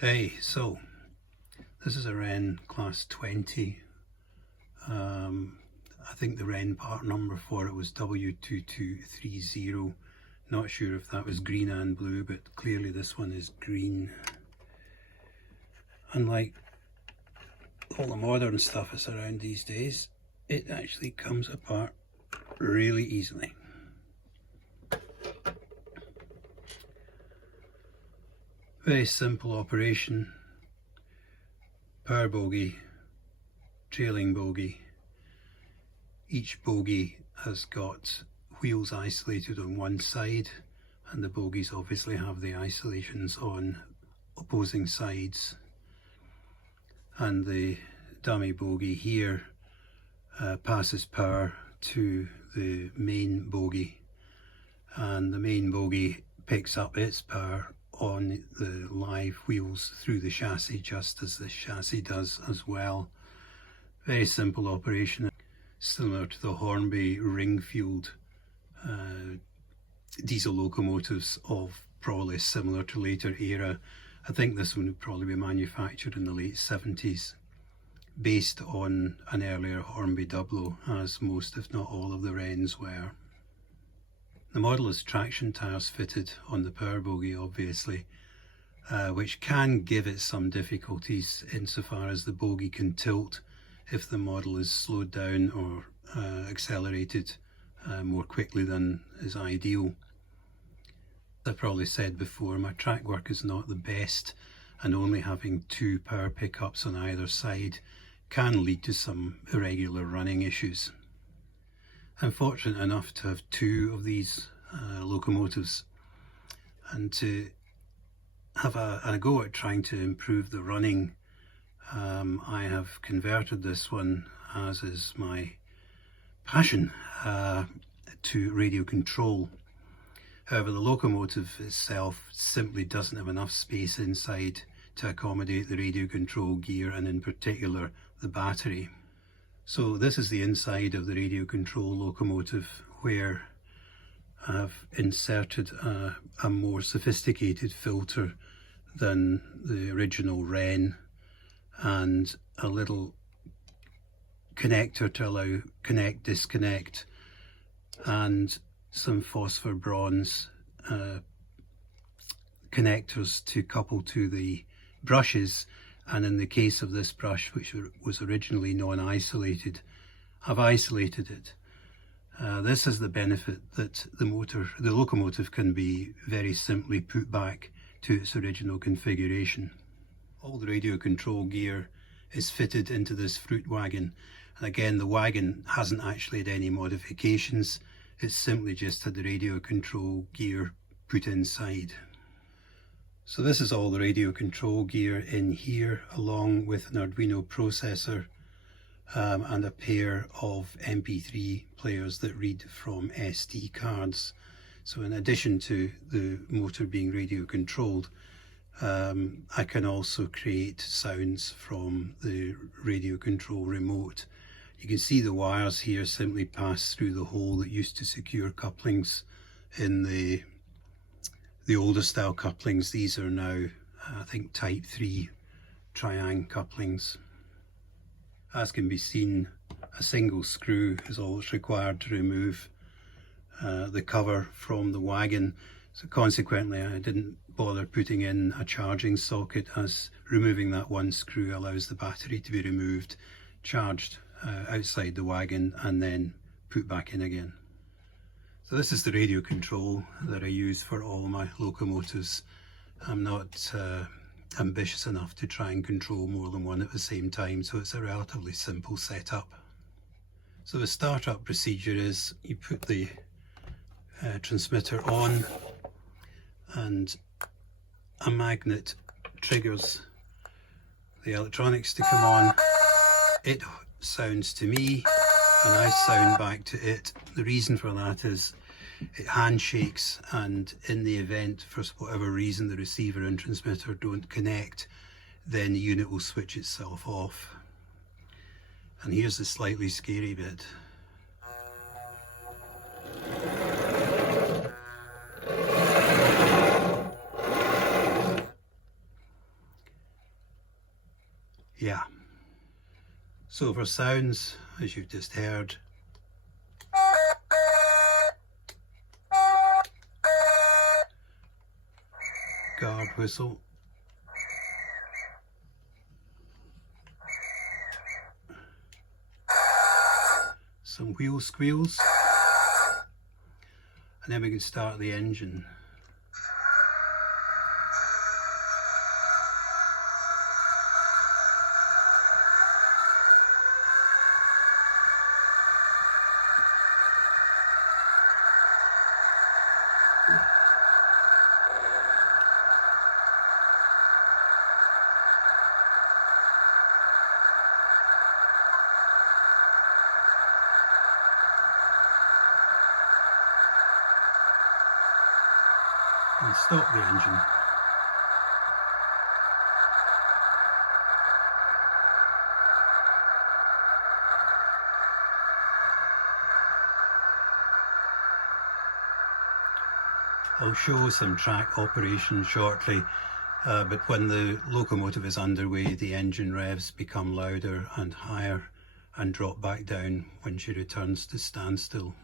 Hey, so this is a Wrenn Class 20. I think the Wrenn part number for it was W2230. Not sure if that was green and blue, but clearly this one is green. Unlike all the modern stuff that's around these days, it actually comes apart really easily. Very simple operation. Power bogie, trailing bogie. Each bogie has got wheels isolated on one side, and the bogies obviously have the isolations on opposing sides. And the dummy bogie here passes power to the main bogie, and the main bogie picks up its power on the live wheels through the chassis, just as this chassis does as well. Very simple operation, similar to the Hornby ring-fueled diesel locomotives of probably similar to later era. I think this one would probably be manufactured in the late 70s, based on an earlier Hornby Double, as most if not all of the Wrenns were. The model has traction tyres fitted on the power bogie, obviously, which can give it some difficulties insofar as the bogie can tilt if the model is slowed down or accelerated more quickly than is ideal. As I probably said before, my track work is not the best, and only having two power pickups on either side can lead to some irregular running issues. I'm fortunate enough to have two of these locomotives, and to have a go at trying to improve the running. I have converted this one, as is my passion, to radio control. However, the locomotive itself simply doesn't have enough space inside to accommodate the radio control gear, and in particular the battery. So this is the inside of the radio control locomotive, where I've inserted a more sophisticated filter than the original Wrenn, and a little connector to allow connect, disconnect, and some phosphor bronze connectors to couple to the brushes. And in the case of this brush, which was originally non-isolated, I've isolated it. This is the benefit that the locomotive can be very simply put back to its original configuration. All the radio control gear is fitted into this fruit wagon, and again, the wagon hasn't actually had any modifications. It's simply just had the radio control gear put inside. So this is all the radio control gear in here, along with an Arduino processor and a pair of MP3 players that read from SD cards. So in addition to the motor being radio controlled, I can also create sounds from the radio control remote. You can see the wires here simply pass through the hole that used to secure couplings in the older style couplings. These are now, I think, type 3 triangle couplings. As can be seen, a single screw is all that's required to remove the cover from the wagon. So consequently, I didn't bother putting in a charging socket, as removing that one screw allows the battery to be removed, charged outside the wagon, and then put back in again. So this is the radio control that I use for all my locomotives. I'm not ambitious enough to try and control more than one at the same time, so it's a relatively simple setup. So the startup procedure is you put the transmitter on, and a magnet triggers the electronics to come on. It sounds to me and I sound back to it. The reason for that is it handshakes, and in the event for whatever reason the receiver and transmitter don't connect, then the unit will switch itself off. And here's the slightly scary bit. Yeah. So for sounds, as you've just heard, guard whistle, some wheel squeals, and then we can start the engine. And stop the engine. I'll show some track operation shortly, but when the locomotive is underway, the engine revs become louder and higher and drop back down when she returns to standstill.